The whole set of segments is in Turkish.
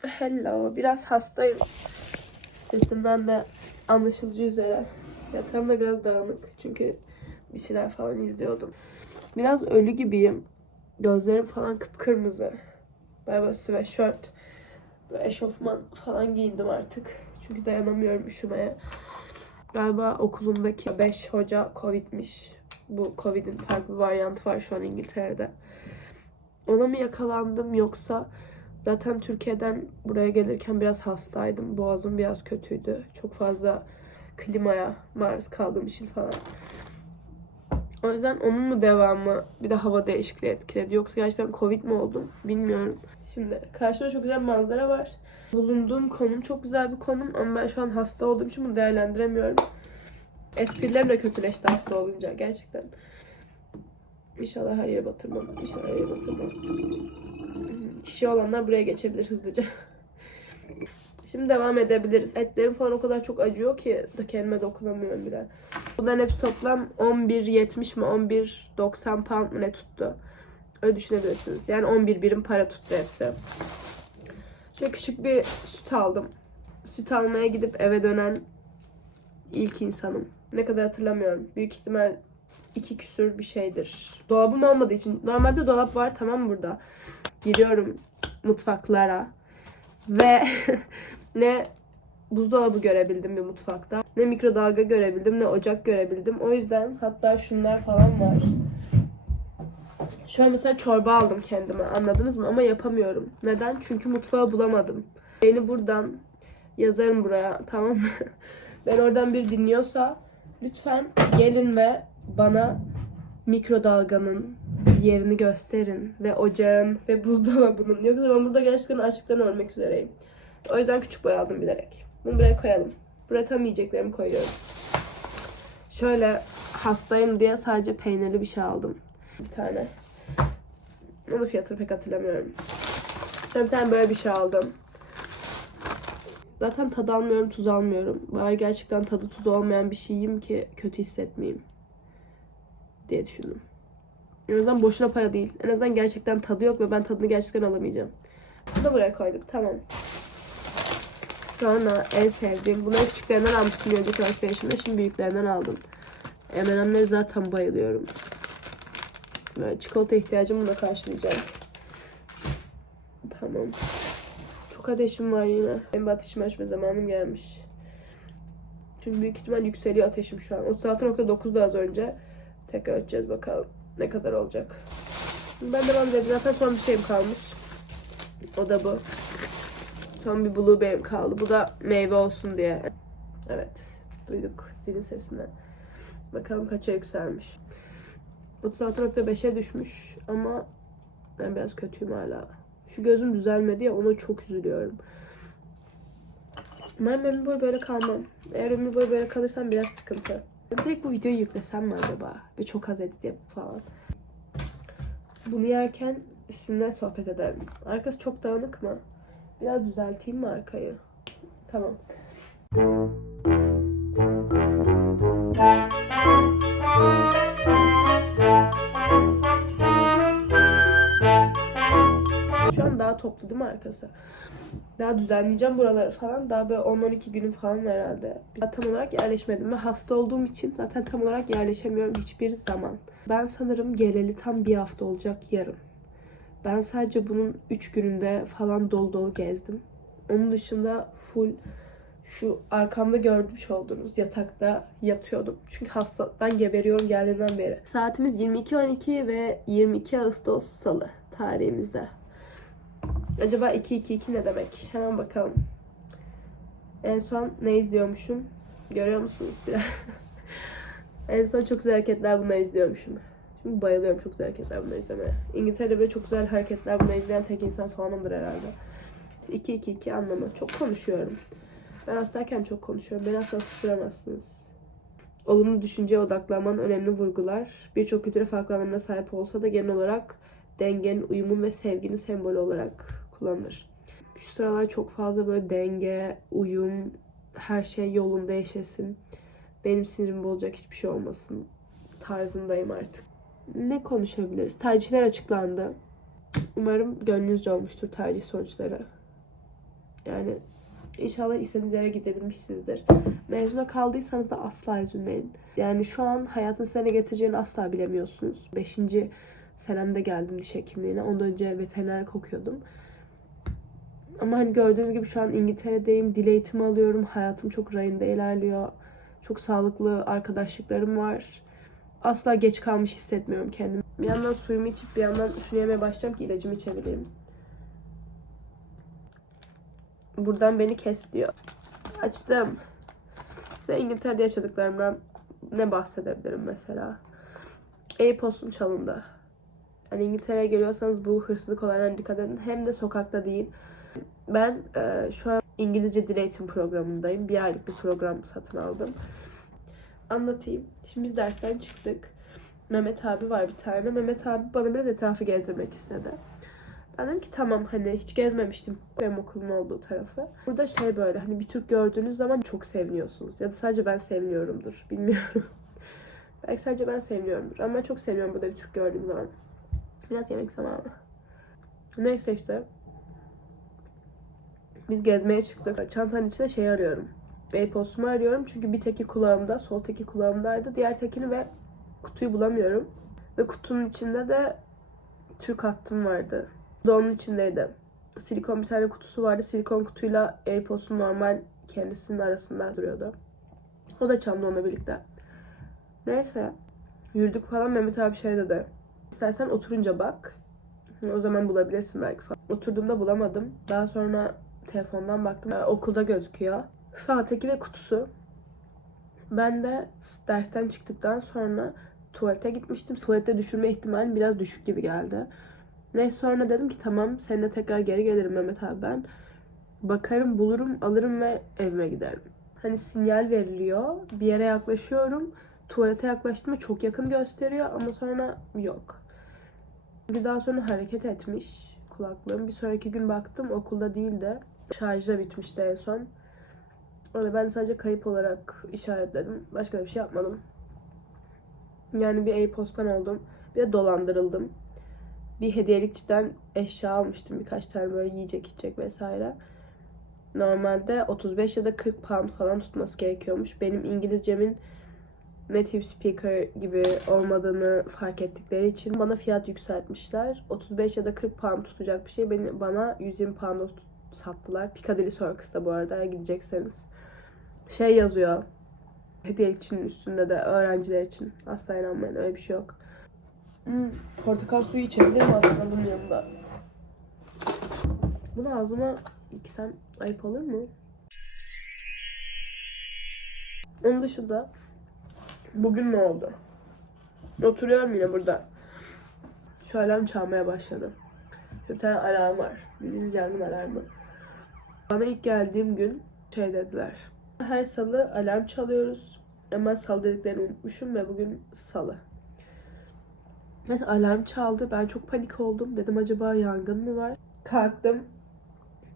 Hello. Biraz hastayım. Sesimden de anlaşılacağı üzere. Yatağım da biraz dağınık. Çünkü bir şeyler falan izliyordum. Biraz ölü gibiyim. Gözlerim falan kıpkırmızı. Böyle böyle sweatshirt ve eşofman falan giyindim artık. Çünkü dayanamıyorum üşümeye. Galiba okulumdaki 5 hoca Covid'miş. Bu Covid'in farklı varyantı var şu an İngiltere'de. Ona mı yakalandım yoksa zaten Türkiye'den buraya gelirken biraz hastaydım. Boğazım biraz kötüydü. Çok fazla klimaya maruz kaldığım için falan. O yüzden onun mu devamı bir de hava değişikliği etkiledi. Yoksa gerçekten Covid mi oldum bilmiyorum. Şimdi karşıda çok güzel manzara var. Bulunduğum konum çok güzel bir konum ama ben şu an hasta olduğum için bunu değerlendiremiyorum. Esprilerim de kötüleşti hasta olunca gerçekten. İnşallah her yere batırmam. İnşallah her yere batırmam. Kişi olanlar buraya geçebilir hızlıca. Şimdi devam edebiliriz. Etlerim falan o kadar çok acıyor ki kendime dokunamıyorum bile. Bunların hepsi toplam 11.70 mi 11.90 pound mı ne tuttu. Öyle düşünebilirsiniz. Yani 11 birim para tuttu hepsi. Şöyle küçük bir süt aldım. Süt almaya gidip eve dönen ilk insanım. Ne kadar hatırlamıyorum. Büyük ihtimal iki küsür bir şeydir. Dolabım olmadığı için. Normalde dolap var tamam burada. Giriyorum mutfaklara. Ve ne buzdolabı görebildim bir mutfakta. Ne mikrodalga görebildim ne ocak görebildim. O yüzden hatta şunlar falan var. An mesela çorba aldım kendime anladınız mı? Ama yapamıyorum. Neden? Çünkü mutfağı bulamadım. Beni buradan yazarım buraya tamam mı? ben oradan bir dinliyorsa lütfen gelin ve bana mikrodalganın yerini gösterin ve ocağın ve buzdolabının. Yoksa ben burada gerçekten açlıktan ölmek üzereyim. O yüzden küçük boy aldım bilerek. Bunu buraya koyalım. Buraya tam yiyeceklerimi koyuyorum. Şöyle hastayım diye sadece peynirli bir şey aldım. Bir tane. Onun fiyatını pek hatırlamıyorum. Ben bir tane böyle bir şey aldım. Zaten tadı almıyorum, tuz almıyorum. Bari gerçekten tadı tuzu olmayan bir şey yiyeyim ki kötü hissetmeyeyim. Diye düşündüm. En azından boşuna para değil. En azından gerçekten tadı yok ve ben tadını gerçekten alamayacağım. Bunu da buraya koyduk. Tamam. Sonra en sevdiğim. Bunları küçüklerinden almıştım önceki alışverişimde. Şimdi büyüklerinden aldım. M&M'leri zaten bayılıyorum. Böyle çikolata ihtiyacımı da karşılayacağım. Tamam. Çok ateşim var yine. Benim ateşim ölçme zamanım gelmiş. Çünkü büyük ihtimal yükseliyor ateşim şu an. 36.9'da az önce. Tekrar ölçeceğiz bakalım ne kadar olacak. Ben devam edelim. Zaten son bir şeyim kalmış. O da bu. Son bir blueberry'im kaldı. Bu da meyve olsun diye. Evet. Duyduk zilin sesini. Bakalım kaça yükselmiş. 36.5'e düşmüş ama ben biraz kötüyüm hala. Şu gözüm düzelmedi ya ona çok üzülüyorum. Umarım ömür boyu böyle kalmam. Eğer ömür boyu böyle kalırsam biraz sıkıntı. Direkt bu videoyu yüklesem mi acaba? Ve çok az edit yapıp falan. Bunu yerken sizinle sohbet ederim. Arkası çok dağınık mı? Biraz düzelteyim mi arkayı? Tamam. Şu an daha toplu değil mi arkası? Daha düzenleyeceğim buraları falan. Daha böyle 10-12 günüm falan herhalde. Daha tam olarak yerleşmedim ve hasta olduğum için zaten tam olarak yerleşemiyorum hiçbir zaman. Ben sanırım geleli tam bir hafta olacak yarın. Ben sadece bunun 3 gününde falan dolu dolu gezdim. Onun dışında full şu arkamda görmüş olduğunuz yatakta yatıyordum. Çünkü hastalıktan geberiyorum geldiğinden beri. Saatimiz 22.12 ve 22 Ağustos Salı tarihimizde. Acaba 2-2-2 ne demek? Hemen bakalım. En son ne izliyormuşum? Görüyor musunuz biraz? en son çok güzel hareketler bunları izliyormuşum. Şimdi bayılıyorum çok güzel hareketler bunları izlemeye. İngiltere'de çok güzel hareketler bunları izleyen tek insan falanımdır herhalde. 2-2-2 anlamı. Çok konuşuyorum. Ben hastayken çok konuşuyorum. Beni asla susturamazsınız. Olumlu düşünceye odaklanmanın önemli vurgular. Birçok kültüre farklı anlamına sahip olsa da genel olarak dengenin, uyumun ve sevginin sembolü olarak kullanılır. Şu sıralar çok fazla böyle denge, uyum, her şey yolunda yaşasın. Benim sinirimi bozacak hiçbir şey olmasın tarzındayım artık. Ne konuşabiliriz? Tercihler açıklandı. Umarım gönlünüzce olmuştur tercih sonuçları. Yani inşallah istediğiniz yere gidebilmişsinizdir. Mezuna kaldıysanız da asla üzülmeyin. Yani şu an hayatın size ne getireceğini asla bilemiyorsunuz. Beşinci senemde geldim diş hekimliğine. Ondan önce veterinerlik okuyordum. Ama hani gördüğünüz gibi şu an İngiltere'deyim. Dil eğitimi alıyorum. Hayatım çok rayında ilerliyor. Çok sağlıklı arkadaşlıklarım var. Asla geç kalmış hissetmiyorum kendimi. Bir yandan suyumu içip bir yandan şunu yemeye başlayacağım ki ilacımı içebileyim. Buradan beni kes diyor. Açtım. Size İngiltere'de yaşadıklarımdan ne bahsedebilirim mesela? E-postum çalındı. Hani İngiltere'ye geliyorsanız bu hırsızlık olaylarına dikkat edin. Hem de sokakta değil. Ben e, şu an İngilizce dil eğitim programındayım. Bir aylık bir program satın aldım. Anlatayım. Şimdi biz dersten çıktık. Mehmet abi var bir tane. Mehmet abi bana biraz etrafı gezdirmek istedi. Ben dedim ki tamam hani hiç gezmemiştim benim okulun olduğu tarafı. Burada şey böyle hani bir Türk gördüğünüz zaman çok seviniyorsunuz. Ya da sadece ben seviniyorumdur. Bilmiyorum. Belki sadece ben seviniyorumdur. Ama ben çok seviyorum burada bir Türk gördüğüm zaman. Biraz yemek zamanı. Neyse işte. Biz gezmeye çıktık. Çantanın içinde şey arıyorum. E-postumu arıyorum. Çünkü bir teki kulağımda, sol teki kulağımdaydı. Diğer tekini ve kutuyu bulamıyorum. Ve kutunun içinde de Türk hattım vardı. Bu içindeydi. Silikon bir tane kutusu vardı. Silikon kutuyla e-postum normal kendisinin arasında duruyordu. O da çaldı onunla birlikte. Neyse. Yürüdük falan Mehmet abi şey dedi. İstersen oturunca bak. O zaman bulabilirsin belki falan. Oturduğumda bulamadım. Daha sonra telefondan baktım. Ee, okulda gözüküyor. Sağtaki ve kutusu. Ben de dersten çıktıktan sonra tuvalete gitmiştim. Tuvalette düşürme ihtimalim biraz düşük gibi geldi. Neyse sonra dedim ki tamam seninle tekrar geri gelirim Mehmet abi ben. Bakarım bulurum alırım ve evime giderim. Hani sinyal veriliyor. Bir yere yaklaşıyorum. Tuvalete yaklaştığımda çok yakın gösteriyor ama sonra yok. Bir daha sonra hareket etmiş kulaklığım. Bir sonraki gün baktım okulda değildi. Şarjda bitmişti en son. Öyle ben sadece kayıp olarak işaretledim. Başka da bir şey yapmadım. Yani bir e-postan oldum. Bir de dolandırıldım. Bir hediyelikçiden eşya almıştım. Birkaç tane böyle yiyecek içecek vesaire. Normalde 35 ya da 40 pound falan tutması gerekiyormuş. Benim İngilizcemin native speaker gibi olmadığını fark ettikleri için bana fiyat yükseltmişler. 35 ya da 40 pound tutacak bir şey beni bana 120 pound sattılar. Piccadilly Circus'ta bu arada eğer gidecekseniz. Şey yazıyor. Hediyelikçinin üstünde de öğrenciler için. Asla inanmayın öyle bir şey yok. Hmm, portakal suyu içebilirim aslında bunun yanında. Bunu ağzıma içsem ayıp olur mu? Onun dışında bugün ne oldu? Oturuyorum yine burada. Şu alarm çalmaya başladı. Bir tane alarm var. Bildiğiniz yangın alarmı. Bana ilk geldiğim gün şey dediler. Her salı alarm çalıyoruz. Ama salı dediklerini unutmuşum ve bugün salı. Neyse alarm çaldı. Ben çok panik oldum. Dedim acaba yangın mı var? Kalktım.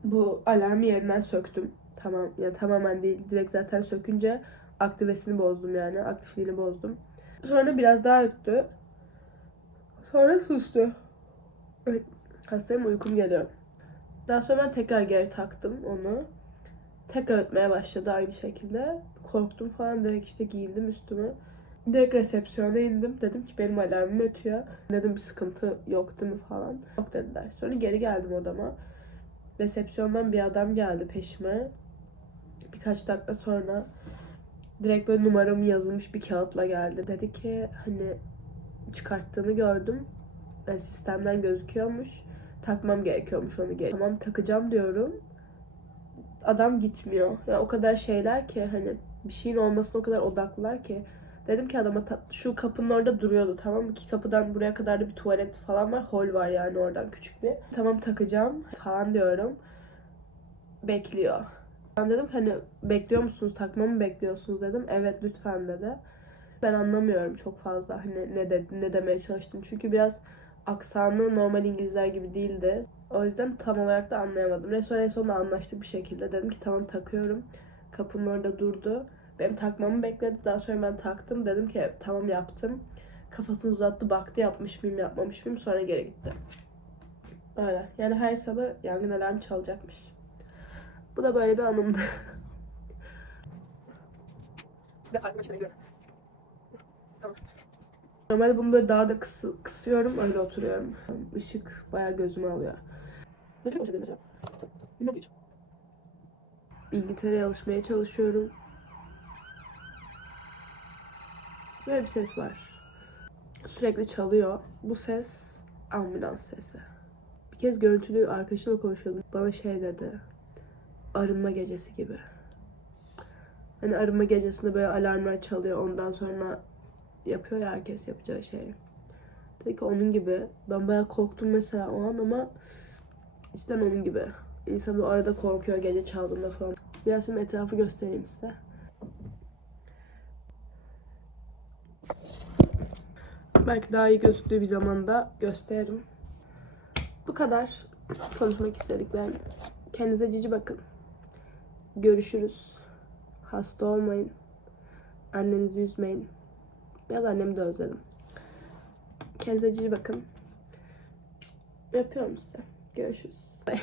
Bu alarmı yerinden söktüm. Tamam yani tamamen değil. Direkt zaten sökünce aktivesini bozdum yani. Aktifliğini bozdum. Sonra biraz daha öttü. Sonra sustu. Evet. Hastayım uykum geliyor. Daha sonra ben tekrar geri taktım onu. Tekrar ötmeye başladı aynı şekilde. Korktum falan direkt işte giyindim üstümü. Direkt resepsiyona indim. Dedim ki benim alarmım ötüyor. Dedim bir sıkıntı yok değil mi falan. Yok dediler. Sonra geri geldim odama. Resepsiyondan bir adam geldi peşime. Birkaç dakika sonra direkt böyle numaramı yazılmış bir kağıtla geldi. Dedi ki hani çıkarttığını gördüm. Yani sistemden gözüküyormuş. Takmam gerekiyormuş onu geri. Tamam takacağım diyorum. Adam gitmiyor. Ya o kadar şeyler ki hani bir şeyin olmasına o kadar odaklılar ki. Dedim ki adama şu kapının orada duruyordu tamam mı? İki kapıdan buraya kadar da bir tuvalet falan var. Hol var yani oradan küçük bir. Tamam takacağım falan diyorum. Bekliyor. Ben dedim ki hani bekliyor musunuz takmamı mı bekliyorsunuz dedim. Evet lütfen dedi. Ben anlamıyorum çok fazla hani ne de, ne demeye çalıştım. Çünkü biraz aksanı normal İngilizler gibi değildi. O yüzden tam olarak da anlayamadım. Ve sonra en sonunda anlaştık bir şekilde. Dedim ki tamam takıyorum. Kapının orada durdu. Benim takmamı bekledi. Daha sonra ben taktım. Dedim ki tamam yaptım. Kafasını uzattı baktı yapmış mıyım yapmamış mıyım sonra geri gitti. Öyle. Yani her salı yangın alarm çalacakmış. Bu da böyle bir anımdı. Biraz arkadaşlar görüyorum. Tamam. Normalde bunu böyle daha da kısı, kısıyorum öyle oturuyorum. Işık bayağı gözümü alıyor. Ne konuşabilirim mesela? Bilmem hiç. İngiltere'ye alışmaya çalışıyorum. Böyle bir ses var. Sürekli çalıyor. Bu ses ambulans sesi. Bir kez görüntülü arkadaşımla konuşuyordum. Bana şey dedi. Arınma gecesi gibi. Hani arınma gecesinde böyle alarmlar çalıyor. Ondan sonra yapıyor ya herkes yapacağı şey. Dedi ki onun gibi. Ben bayağı korktum mesela o an ama cidden onun gibi. İnsan bir arada korkuyor gece çaldığında falan. Biraz şimdi etrafı göstereyim size. Belki daha iyi gözüktüğü bir zamanda gösteririm. Bu kadar konuşmak istediklerim. Kendinize cici bakın. Görüşürüz. Hasta olmayın. Annenizi üzmeyin. Biraz annemi de özledim. Kendinize bakın. Öpüyorum size. Görüşürüz. Bye.